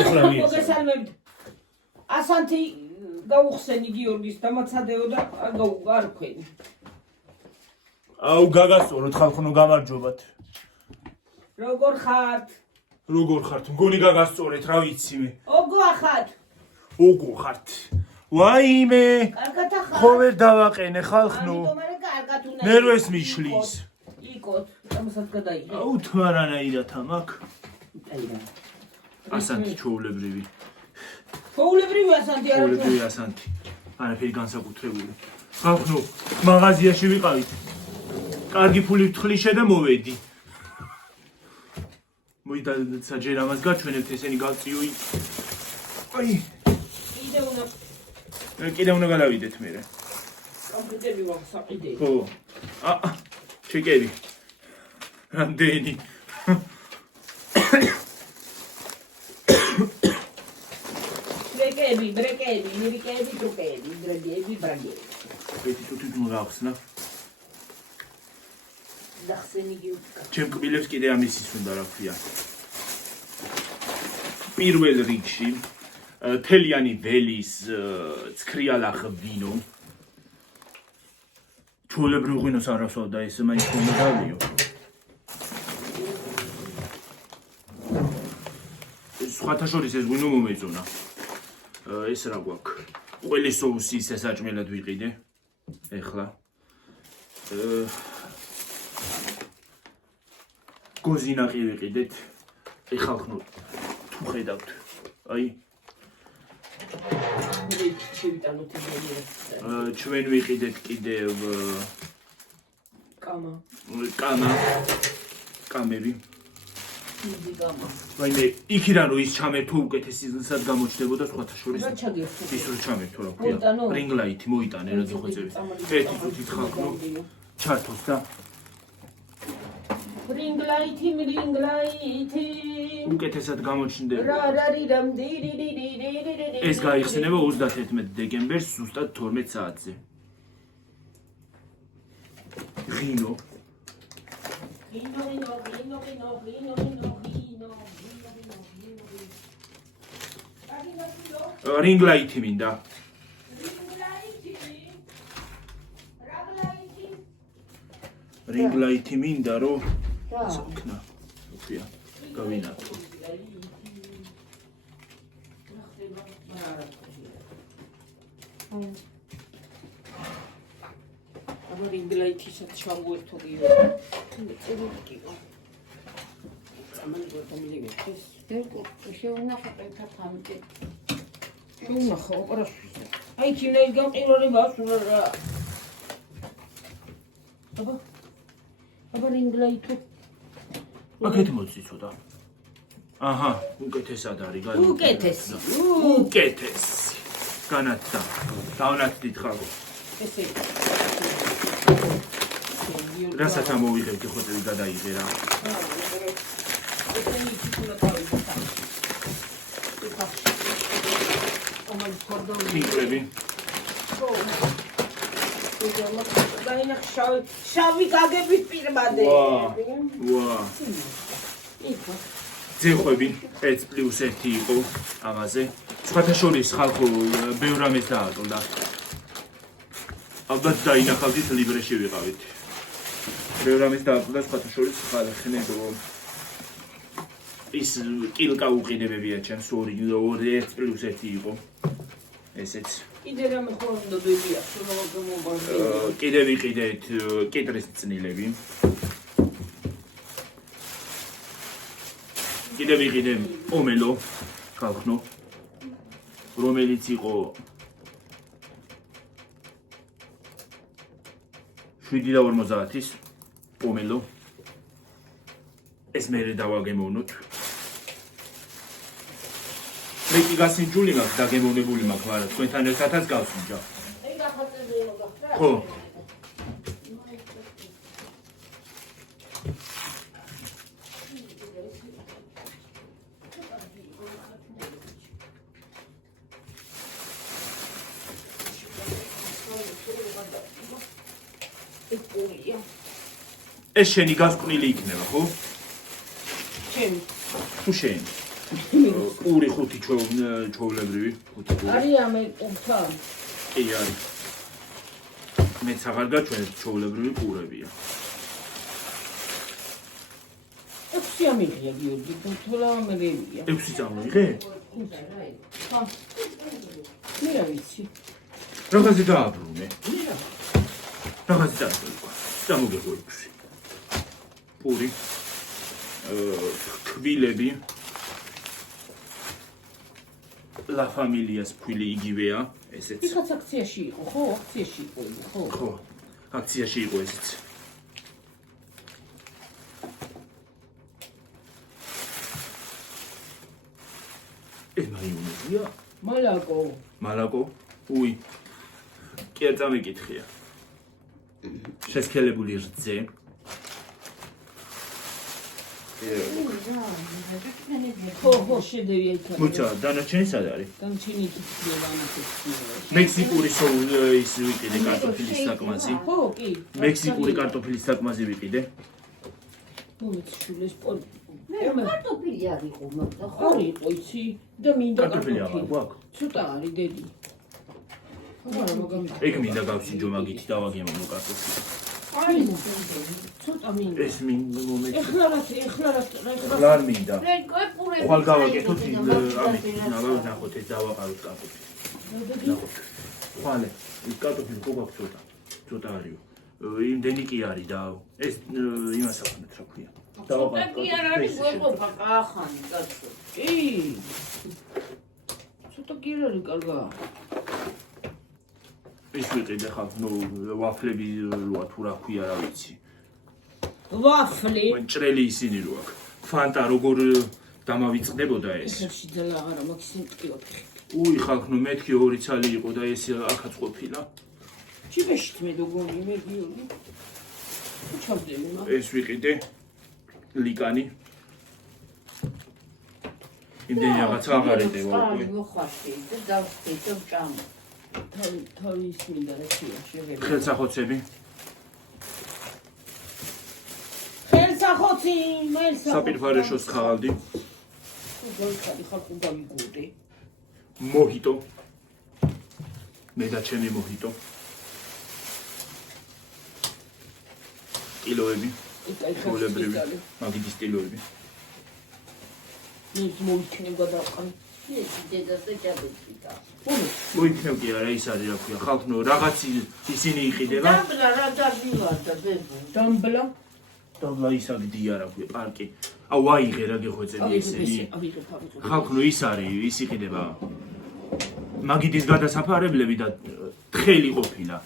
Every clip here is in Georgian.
ეხლა მოგესალმებთ. ასანთი გაუხსენი გიორგის დამაცადეო და არ ქვენი. აუ გაგასწოროთ ხალხო გამარჯობათ. როგორ ხართ? როგორ ხართ? მგონი გაგასწორეთ, რა ვიცი მე. ოგო ახათ. ოგო ხართ. ვაიმე. კარგად ახათ. ხო ვერ დავაყენე ხალხნო. ამიტომ არა კარგად უნდა. ნერვეს მიშლის. იკოთ, ამასაც გადაიღე. აუ თმარანაირად ამაკ. აირა. ასანთი ჩოულებრივი. ჩოულებრივი ასანთი არა. ჩოულებრივი ასანთი. არაფერი განსაკუთრებული. ხალხნო, მაღაზიაში ვიყავით. კარგი ფული ვთხლიშე და მოვედი. მოიდა საჯერ ამას გაჩვენებთ ესენი გავწიოი. აი. კიდე უნდა გადავიდეთ მე. კომპიუტერი ვაქვს საყიდე. ხო. ჩეკები. რამდენი? ბრეკები, ნირიკები, ტრუკები, ბრაგები. ერთი თუთი მოგახსნა. დახსენი გიუქა. ჩემ კბილებს კიდე ამისის უნდა რა ქვია. პირველ რიგში თელიანი ველის ცქრიალახ ვინო. ჩოულებრივ ღვინოს არ ასვავ და ეს მაინც უნდა დავიო. სხვათა შორის ეს ღვინო მომეწონა. ეს რა გვაქვს? ყველი соуსი ისე საჭმელად ვიყიდე. ეხლა გოზინაყი ვიყიდეთ. ეხალხნო თუ ხედავთ. აი ჩვენ ვიყიდეთ კიდევ კამები. ვაიმე, იქიდან რო ის ჩამერთო უკეთესად გამოჩნდებოდა სხვათა შორის. ის რო ჩამერთო რა ქვია. რინგლაითი მოიტანე რა ძოხეწები. ერთი თუთით ხალხო ჩართოს და რინგლაითი. უკეთესად გამოჩნდება. ეს გაიხსნება 31 დეკემბერს ზუსტად 12 საათზე. ღინო. რინგლაითი მინდა. რინგლაითი მინდა რომ საკნა. ვფია. გავინათო. აბა რინგლაითისაც ჩავუერთო გიორგი. შეუნახა ოპერაციაზე. აი ჩინაის გამყინვარება ასულა რა. აბა რინგლაითო. აქეთ მოწი ცოტა. აჰა, უკეთესად არის, უკეთესი. განათდა. დავნათდით ხალხო. ესე რასაც ამოვიღებდი ხოთები გადაიღე რა. ფიქრები. შავი გაგებით პირმადე. ვა. ძეხვები 1+1 იყო ამაზე. სხვათა შორის ხალხო ბევრ რამეს დაატოლდა. ალბათ დაინახავდით ლიბრეში ვიყავით. ბევრ რამეს დაატოლდა სხვათა შორის ხალხნებო. ის კილკა უყიდებებია ჩემს 1+1 იყო. ესეც. კიდე რამე ხო უნდა დებია, კიდე ვიყიდეთ კედრის წნილები. კიდე ვიყიდე ომელო ხალხნო, რომელიც იყო 7.50-ის ომელო. ეს მერე დავაგემოვნოთ. მე კი გასინჯული მაქვს, დაგემოვნებული მაქვს, მაგრამ თქვენთან ერთადაც გავსინჯა. ხო. ეს შენი გასკვნილი იქნება, ხო? ჩემი. თუ შენი. პური 5 ჩვეულებრივი 5 პური. არის ამ ყოფთან. კი არის. მეც აღარ გაჩვენეთ ჩვეულებრივი პურებია. 6 ამიღია გიორგი, თულა მერევია. 6 წამოიღე? ხა. მე რა ვიცი. რაღაცა დააბრუნე. რაღაცა დააბრუნე. დამოგეგო 6. პური. კვილები. La Familias ფვილი იგივეა, ესეც. იქაც აქციაში იყო, ხო? აქციაში იყო, ხო? ხო. აქციაში იყო ესეც. მაიუნეზია? მალაკო. მალაკო? უი. კი არ წამიკითხია. შესქელებული რძე. ხო, შედევია იქ. მოიცა, დანარჩენი სად არის? დანარჩენი იქნება ამათი. მექსიკური ის ვიყიდე კარტოფილის საკმაზი. ხო, კი. მექსიკური კარტოფილის საკმაზი ვიყიდე. მოიცულის პოლი. მე კარტოფილი არ იყო, მაგრამ ხო ხო იყო იცი და მინდა კარტოფილი აღარ გვაქვს? ცოტა არის დედი. ხო, მაგამი. ეგ მინდა გავსინჯო მაგით დავაგემო კარტოფილი. აი, ცოტა მინდა. ეს მომენტი. ეხლა რა არ მინდა. მე გეპურე ხვალ გავაკეთოთ ამით ნახოთ ეს დავაყაროთ კარტოფილი. ნახოთ. ხვალე ის კარტოფილი ხო გვაქვს ცოტა არისო. იმდენი კი არის და ეს იმას აყენებთ რა ქვია. დავაყაროთ. კი არ არის გვეყოფა კახანი კაცო. კი. ცოტა კი არ არის კარგა. ის ვიყიდე ხალხ ვაფლები როა თუ რა ქვია რა ვიცი. ვაფლი. ჭრელი ისინი რო აქვს. ფანტა როგორ დამავიწყდებოდა ეს. ესში ძალა აღარა მაქვს მტკივა. უი ხალხო მეთქი 2 ცალი იყო და ეს აქაც ყოფილა. ჩიბეში მე დოგონი მე გიორგი. ჩავდები მაგ. ეს ვიყიდე ლიკანი. იმდენი რაღაცა აღარ ეტევა უკვე. მოხარში და დავხტე ჭამო. თავის მინდა რაცია შეგები. ხელსახოცები. ხელსახოცი, მელსახოცი. საპირფარეშოს ქაღალდი. გოლკადი ხალხო გამიგუდი. მოჰიტო. მე და ჩემი მოჰიტო. კილოები. ჩვეულებრივი. მაგიდის კილოები. მე მოიქნება დაყან. დედასე ჩაბეჭდა. მოიქნევ კი არა ის არის რა ქვია ხალხო რაღაც ისინი იყიდება. დამბლა რა დავივარ და ბებო. დამბლა. დამბლა ის აგდია რა ქვია პარკი. აუ აიღე რა გეხვეწები ესენი. ხალხო ის არის ის იყიდება. მაგიდის გადასაფარებლები და თხელი ყოფილა.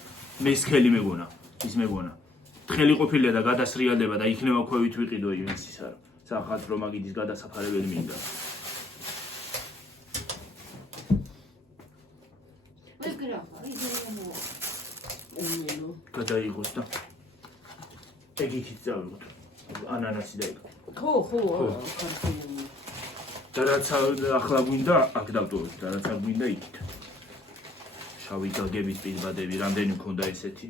მე სქელი მეგონა, ის მეგონა. თხელი ყოფილა და გადასრიალდება და იქნება ქვევით ვიყიდო იმის ისა რა. სახალხო მაგიდის გადასაფარებელი მინდა. გადაიღოს და ეგითიც წავიღოთ ანანასი და ეგ. ხო, კარგი. და რაც ახლა გვინდა აქ დავტოვოთ და რაც არ გვინდა იქით. შავი გაგების პირბადები რამდენი მქონდა ესეთი?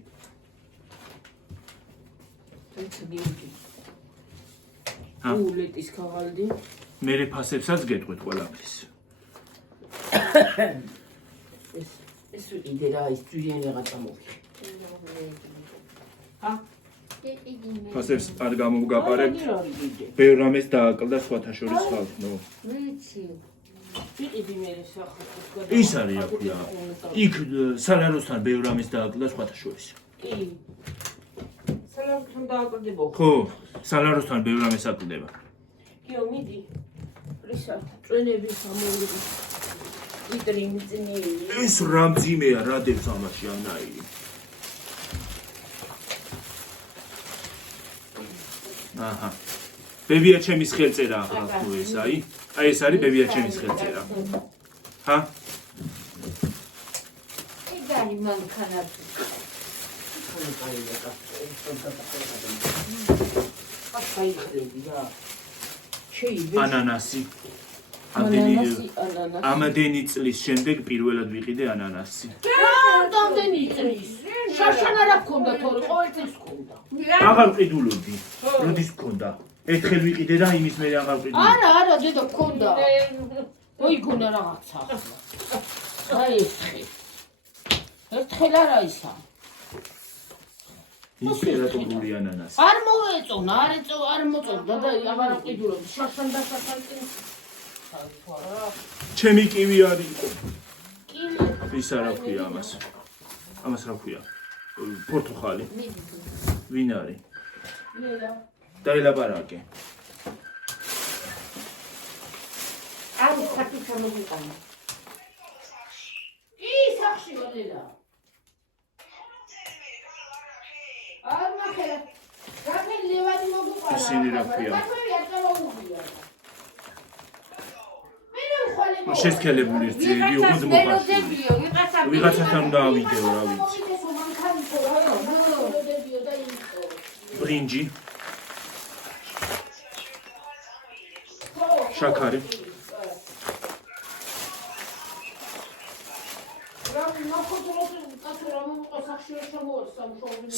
ულეტის ქაღალდი. მე ფასებსაც გეტყვით ყველაფრის. ეს ვიყიდე რა ის ძვიანი რაღაცა მოვიხი. ფასებს არ გამოგაპარებთ. ბევრ რამეს დააკლდა სხვათა შორის ხალხო. ვიცი. ვიყიდი მე სახალხო. ის არის რა ქვია. იქ სალაროსთან ბევრ რამეს დააკლდა სხვათა შორის. კი. სალაროსთან დააკლდება. ხო, სალაროსთან ბევრ რამეს აკლდება. კიო მიდი. რისა წვენები სამოვლები. ვიტრინი წინიერი. ეს რა მძიმეა რა დებს ამაში ანაირი. აჰა. ბებია ჩემის ხელწერა ახლა ეს აი. აი ეს არის ბებია ჩემის ხელწერა. ჰა? ეგარი მანქანა. ანანასი. ამდენი წლის შემდეგ პირველად ვიყიდე ანანასი. რამდენი წლის? შაშანა რა გქონდა თორე ყოველთვის გქონდა. აღარ ვყიდულობდი. როდის გქონდა? ერთხელ ვიყიდე და იმის მერე აღარ ვყიდულობდი. არა, დედა გქონდა. მოიგონა რაღაცა. აი ერთხელ. ერთხელ არა ისა. ის ერატობული ანანასი. არ მოეწონა, არ მოწონდა და აღარ ყიდულობ. შაშან და შაშან წინ. ჩემი კივი არის. კივი. ის არა ქვია ამას. ამას რა ქვია? პორტუხალი. ვინ არის? ნელა. დაილაპარაკე. არის საკითხი მოგიყანა. სახში ვალილა. არ მახერა. გაფენ ლევანი მოგუყარა. ისინი რა ქვია? გაფენი არ წავაუღია. მე რა ხვალე მო. შესქელებული ძირი უგოდ მოხარშული. ვიღაცასთან უნდა ავიდეო რა ვიცი. ბრინჯი. შაქარი.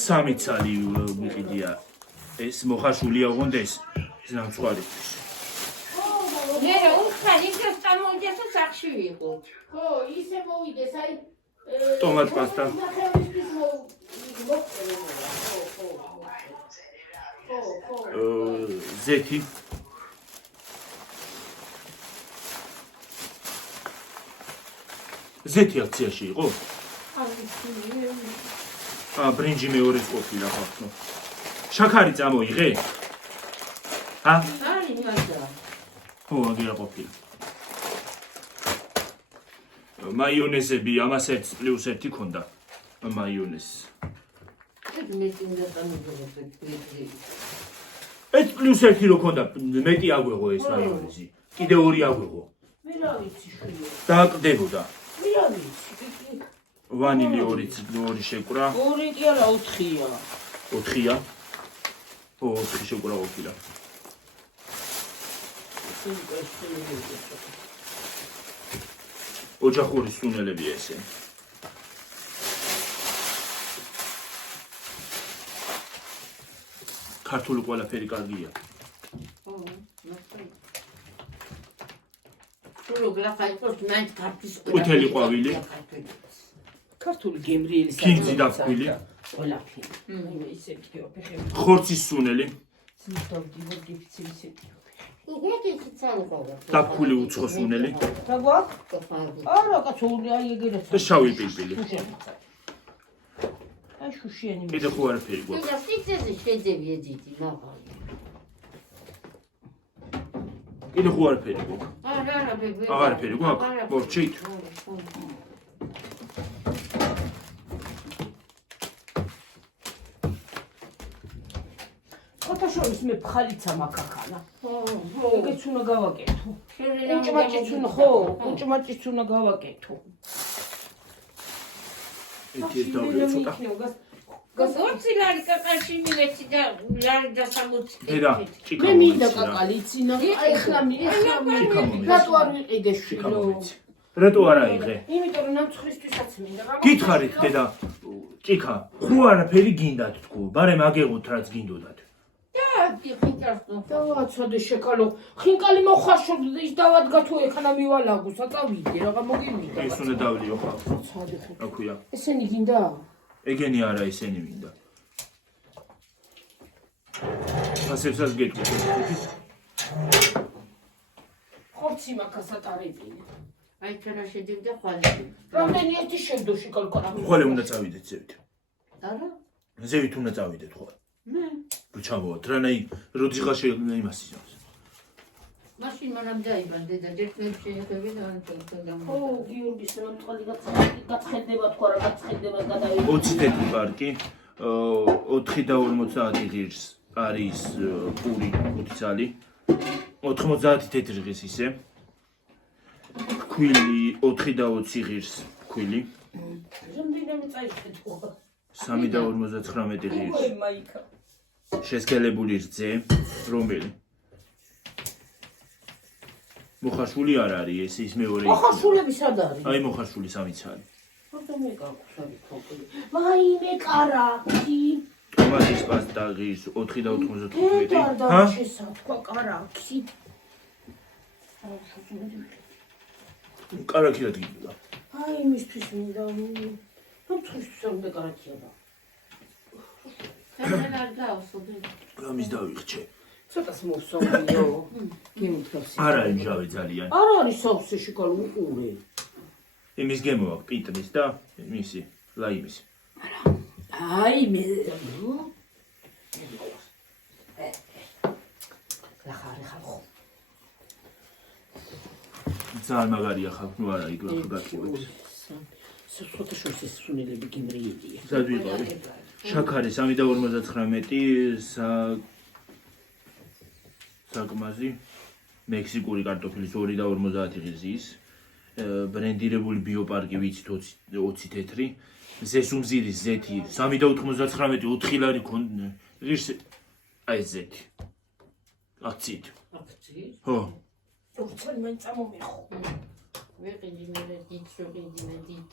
სამი ცალი მიყიდია. ეს მოხარშული აღონდეს ზნამცხვარისთვის. მე რა უხარი ის წამოვიდეს და სახში ვიყო. ხო, ისე მოვიდეს, აი ტომატ პასტა. ზეთი. ზეთი აქციაში იყო? ბრინჯი მეორეს ყოფილა ხახნო. შაქარი წამოიღე? არის მაგა. ხო, აგერა ყოფილა. მაიონეზები ამას 1+1 ქონდა. მაიონეზი. მე წინდა წამოვიდე. 1+1 რო ქონდა, მეტი აგვეღო ეს მაიონეზი. კიდე 2 აგვეღო. მე რა ვიცი შვილი. დააკდებოდა. მე რა ვიცი. ვანილი 2 შეკვრა. 2 კი არა 4-ია. 4-ია? ო, 4 შეკვრა ყოფილა. ოჯახური სუნელები ესე. ქართული ყველაფერი კარგია. ყვითელი ყვავილი. ქართული გემრიელი ქინძი დაფქვილი. ყველაფერი. ისე თქვა ფეხები. ხორცის სუნელი. სიმსტავდი დიფიცილისე. დაფქვილი უცხო სუნელი. და გვაქვს? არა, კაცო, აი ეგრეც. და შავი პილპილი. აი შუშიანი. კიდე ხო არაფერი გვაქვს. და ფიქრზე შეძებია ძიძი მაგარი. კიდე ხო არაფერი გვაქვს. არა, ბებე. აღარაფერი გვაქვს? მორჩით. ხოთაშორის მე ფხალიცა მაქაქანა. ეგეც უნდა გავაკეთო. უჭმაჭიც უნდა ხო, უჭმაჭიც უნდა გავაკეთო. ერთი დავიო ცოტა. გასოცილარი კაკაში მილეთი და ლარი და 60. დედა, ჭიქა მე მინდა მომეცი რა. კაკალიცინა. აი ხლა რატო არ ვიყიდე ჭიქა შვილო? მომეცი. რატო არ აიღე? იმიტომ რომ ნამცხრისთვისაც მინდა. გითხარით დედა, ჭიქა, ხო არაფერი გინდათ თქო, ბარემ აგეღოთ რაც გინდოდათ. დავაცადე შეკალო. ხინკალი მოხარშობდი ის დავადგა თუ ეხანა მივალაგო, საწავიდე რაღა მოგიმინდა. ეს უნდა დავლიო ხა. ცადე ხო. რა ქვია? ესენი გინდა? ეგენი არა ესენი მინდა. ასებსაც გეტყვით. ხორცი მაქვს ატარებინე. აი ჩანა შედივდა ხვალე. რამდენი ერთი შევდო შეკალკარა. ხოლე უნდა წავიდეთ ზევით. არა? ზევით უნდა წავიდეთ ხო? მე. ჩამოვად, რანაი როდიშღა შეიძლება იმას ისოს. მაშინ მანამ დაიბანდე და ჯერჯერ შეეხები და ანტონდა. ო, გიორგის ნამწყალი გაცხელდება თქვა რა გაცხელდება გადაიღო. 20 თეთრი პარკი, 4.50 ღირს არის პური 5 ცალი. 90 თეთრი ღირს ისე. ქვილი 4.20 ღირს ქვილი. რამდენიმე წაიხედო. 3.59 ღირს. ой, მაიკა. შესქელებული რძე, რომელი? მოხარშული არ არის, ეს ის მეორე. მოხარშულები სად არის? აი მოხარშული 3 ცალი. ხოდა მე გაგვხსარი ხოკლი. ვაიმე კარაქი. ტომატის პასტა ღირს 4.95. ჰა? შესათქვა კარაქი. კარაქი ადგილია. აი იმისთვის მინდა. Რომცხისთვის არ უნდა კარაქია და. ხერხენ არ გავსოდი. რამის დავიხჩე. ცოტას მოსწონიო. გემთქავს. არ არის მჟავე ძალიან. არ არის სავსეში გალუყურე. იმის გემო აქვს პიტნის და მისი ლაიმის. აი მე ლახარი ხალხო. ძალიან მაგარია ხალხი, ნუ არა იქ ლახა გაკივებს. სოთა შორს ეს სუნელები გიმრიედია. სად ვიყავი? შაქარი 3.50 საკმაზი მექსიკური კარტოფილის 2.50 ღიზის ბრენდირებული ბიოპარკი ვიცით 20 თეთრი ზესუმზირის ზეთი 3.99 4 ლარი ქონდა ღირს აი ზეთი აქციით აქციით? ხო უცებ მე წამომიხო. ვეყიდი მე დიდ შოყიდი მე დიდ.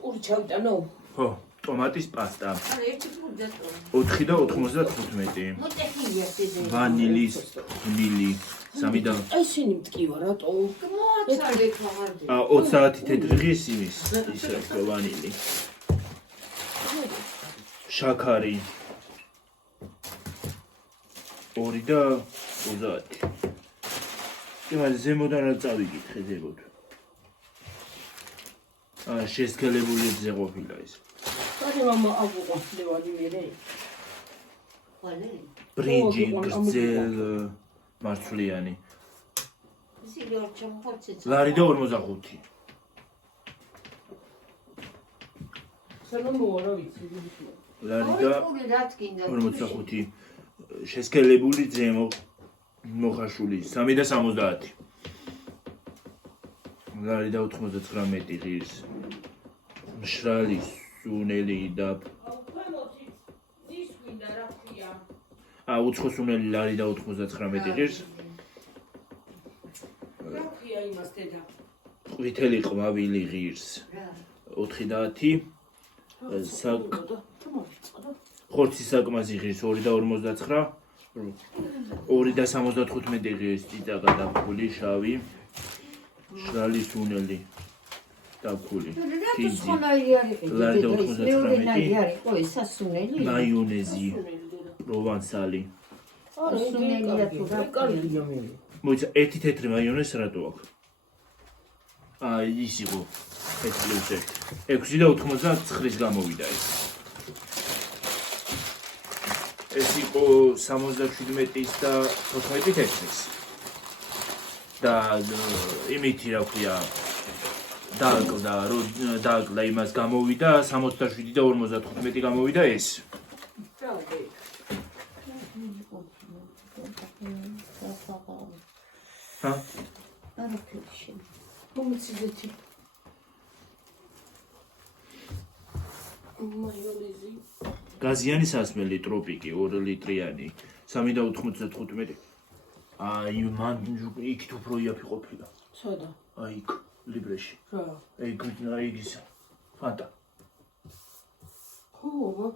პური ჩავიტანო. ხო ტომატის პასტა არა ერთი პური დატო. 4.95 მოტეხილია ესე. ვანილის გნილი 3 და აი ისინი მტკივა რატო? მოაცალე ხაღარდი. 30 თეთრი ღის იმის ისე ვანილი შაქარი 2 და 30 იმას ზემოდან რა წავიკითხე ზემოთ შესქელებული ზე ყოფილა ის აი მამა აღვყვასლევანი მე. ხვალე. ბრინჯი გრძელ მარცვლიანი ისი ლორ ჩამხოცე. ლარი და 45 სანამ არა ვიცი. ლარი და პური რაც გინდა. 45 შესქელებული ზემო მოხაშული 3 და 70 ლარი და 99 ღირს მშრალი სუნელი და ის ვინდა რა ქვია? უცხო სუნელი ლარი და 99 ღირს რა ქვია იმას დედა? ყვითელი ყვავილი ღირს 90 ხორცის საკმაზი ღირს 2.59 2.75 ღირს წიწაკა და ფული შავი შრალი სუნელი და ფული ფიძი ლარი და 99 მაიონეზი პროვანსალი სუნელია თუ რა კარგია მე. მოიცა ერთი თეთრი მაიონეზი რატო აქვს ის იყო 6.99-ის გამოვიდა ეს იყო 77-ის და 14 თეთრის და იმითი რა ქვია დააკლდა იმას გამოვიდა 67 და 55 გამოვიდა ეს ჰა არა ქეში. მომციდეთი. მაიონეზი. გაზიანი სასმელი ტროპიკი 2 ლიტრიანი 3.95 აი მან იქით უფრო იაფი ყოფილა სადა? აი იქ ლიბრეში რა? აი ის ფანტა ხო,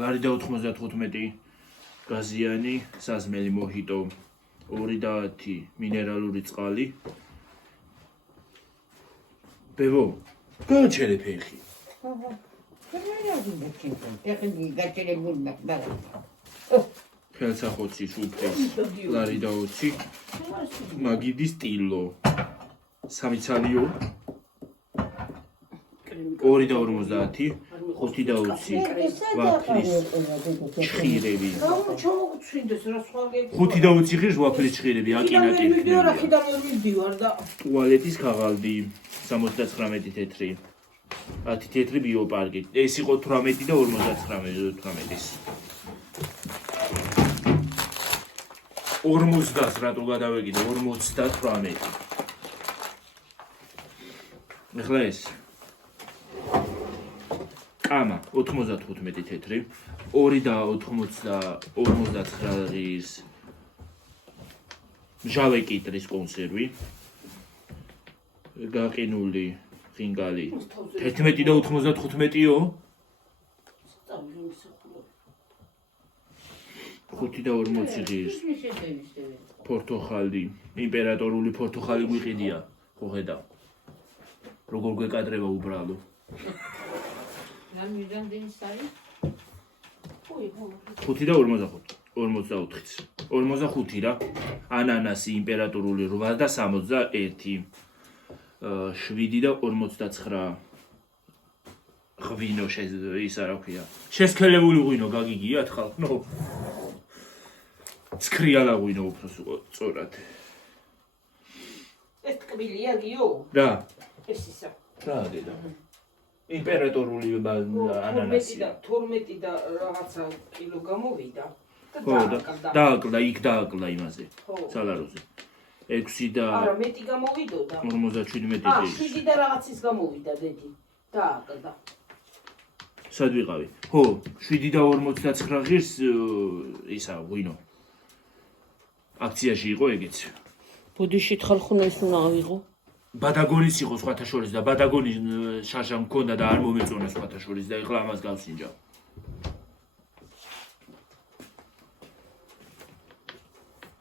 ლარი და 95 გაზიანი სასმელი მოჰიტო 2.10 მინერალური წყალი ბებო გაჩერე ფეხი ხელსახოცი სუფრის ლარი და 20 მაგიდის ტილო 3 ცალიო 2.50 5 და 20 ვაფლის ჭხირები ჩამოგწვინდეს რა სხვა 5 და 20 ღირს ვაფლის ჭხირები აკინაკი რა ხიდან ვერ მივდივარ და ტუალეტის ქაღალდი 79 თეთრი 10 თეთრი ბიოპარკი ეს იყო 18 და 59-ის 50 რატო გადავეკიდე 58 ეხლა ეს კამა 95 თეთრი 2 და 59-ის მჟავე კიტრის კონსერვი გაყინული ხინგალი 11 და 95-იო 5 და 40 ღირს. Პორტოხალი, იმპერატორული პორტოხალი გვიყიდია, ხო ხედავ. როგორ გვეკადრება უბრალო. რამდენი სარი? 5 და 44-იც. 45 რა. ანანასი იმპერატორული 8 და 61. 7 და 49. ღვინო ის არა ქვია. შესქელებული ღვინო გაგიგიათ ხალხო? ცქრიალა ღვინო უფრო სწორად. ეს ტკბილია გიო? რა? ეს ისა. რა დედა? იმპერატორული ანანასი. 12 და რაღაცა კილო გამოვიდა. დააკლდა, იქ დააკლდა იმაზე. სალაროზე. 6 და არა, მეტი გამოვიდოდა. 57 აა, ღირს. 7 და რაღაცის გამოვიდა, დედი. დააკლდა. სად ვიყავი? ხო, 7 და 59 ღირს ისა ღვინო. აქციაში იყო ეგეც. ბუდიშით ხალხუნა ის უნდა ავიღო. ბადაგონის იყო სხვათა შორის და ბადაგონის შაშა მქონდა და არ მომეწონა სხვათა შორის და ეხლა ამას გავსინჯავ.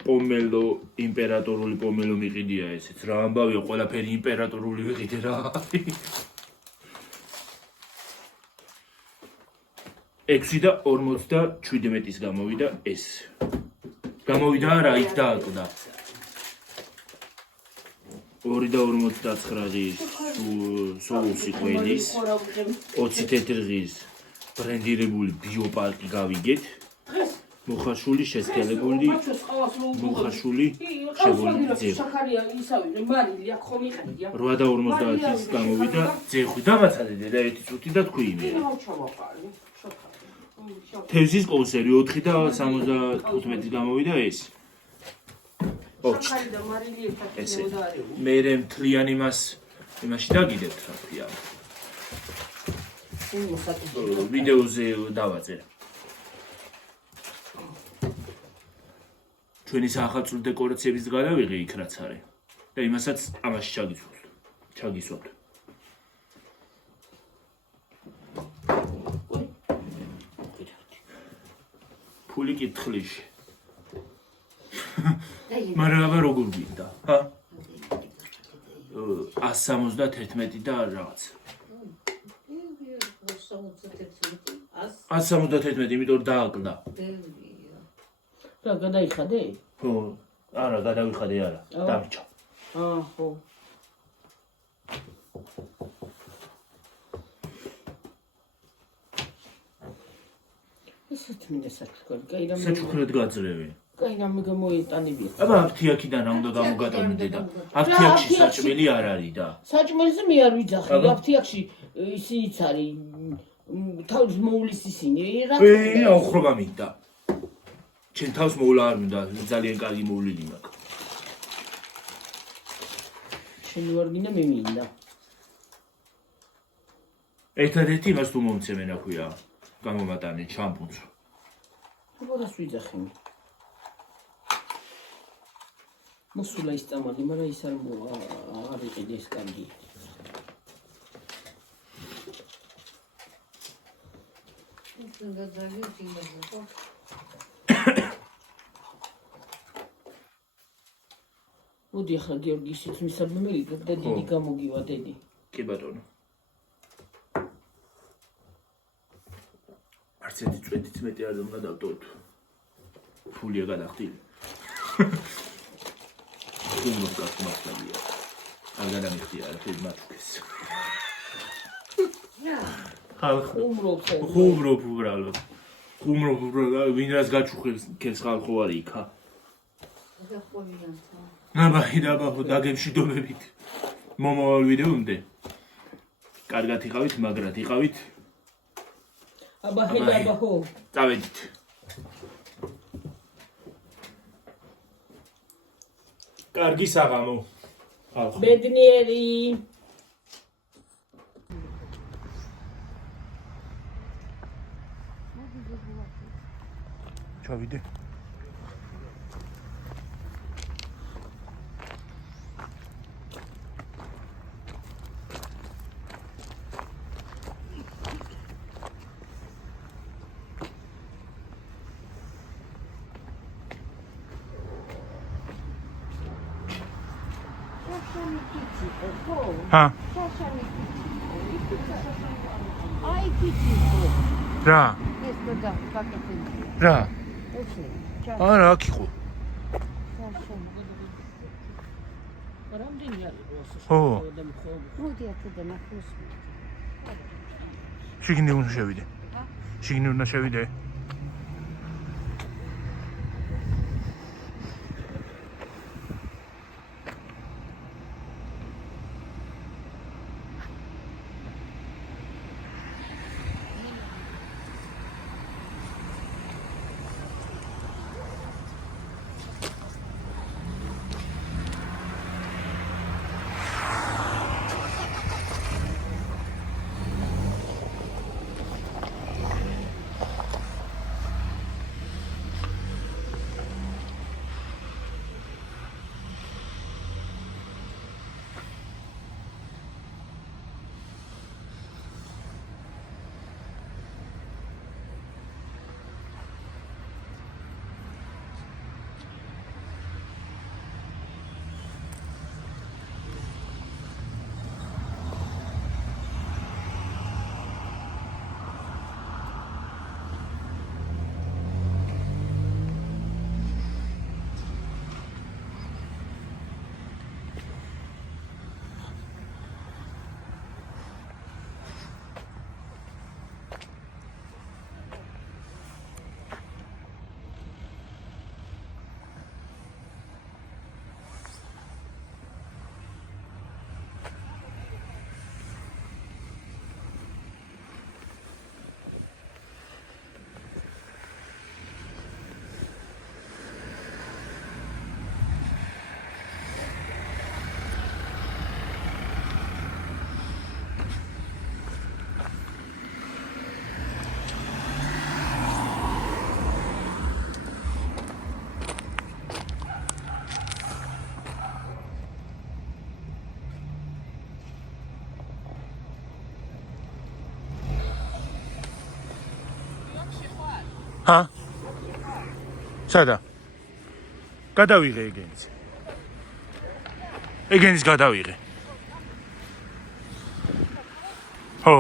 პომელო იმპერატორული პომელო მიყიდია ესეც. რა ამბავია, ყველაფერი იმპერატორული ვიყიდე რა. 6 და 57-ის გამოვიდა ეს. გამოვიდა რა, იქ დააკლდა. 2 და 59 ღირს სოუსი ყველის. 24 ღირს ბრენდირებული ბიოპარკი გავიგეთ. მოხაშული, შესქელებული, მოხაშული, შეგონიძე. შაქარია ისავი, მარილი აქ ხომ იყიდია. 8 და 50-ის გამოვიდა ძეხვი. დამაცადე და ერთი წუთი და თქვი იმე. თევზის კონსერვი 4 და 75-ის გამოვიდა ეს. შაქარი და მარილი ერთად ესე. მოდარეულ. მე მთლიან იმაში დაგიდებთ რა ქვია. ვიდეოზე დავაწერე. ჩვენი საახალწლო დეკორაციების გადავიღე იქ რაც არის და იმასაც ამაში ჩაგისვათ. ფული კითხლიში. მაგრამ აბა როგორ გინდა? ჰა? 171 და რაღაც. 171, იმიტომ დააკლდა. რა გადაიხადე? ხო, არა, გადავიხადე არა, დამჭა. აა, ხო. ესეთ მინდა საჩუქარი, კაი რამე. საჩუქრად გაძლევი. კაი რამე გამოიტანებია. აბა აფთიაქიდან რა უნდა გამოგატონი დედა? აფთიაქში საჭმელი არ არის და. საჭმელზე მე არ ვიძახი, აფთიაქში ისინიც არის თავს მოულის ისინი, რა. აუხრობა მინდა. ჩემ თავს მოვლა არ მინდა, ძალიან კარგი მოვლილი მაქვს. შენ ვარ გინდა მე მინდა. ერთადერთი მას თუ მომცემე რა ქვია, გამომატანე შამპუნს. როგორ ვიძახი? მოსულა ის წამალი, მაგრამ ის არ იყიდე ეს კარგი. მოდი ახლა გიორგი ისიც მისაბმელი და დიდი გამოგივა დედი. კი ბატონო. არც ერთი წვეთით მეტი არ უნდა დავტოვოთ. ფულია გადახდილი. ხუმრობ გასმართალია. არ გადამიხდია არაფერი მათქეს. ხუმრობ უბრალოდ. ვინ რას გაჩუქებს ხალხო არის იქა. ნაბაი დაგემშვიდობებით. მომავალ ვიდეომდე. კარგად იყავით, მაგრად იყავით. აბა აბა ხო. წავედით. კარგი საღამო. ბედნიერი. ჩავიდე. ჰა რა რა არა აქ იყო რამდენი არის ხო მოდი ათე ნახოს. შიგნით უნდა შევიდე შიგნით უნდა შევიდე ჰა სადა გადავიღე ეგენის გადავიღე ხო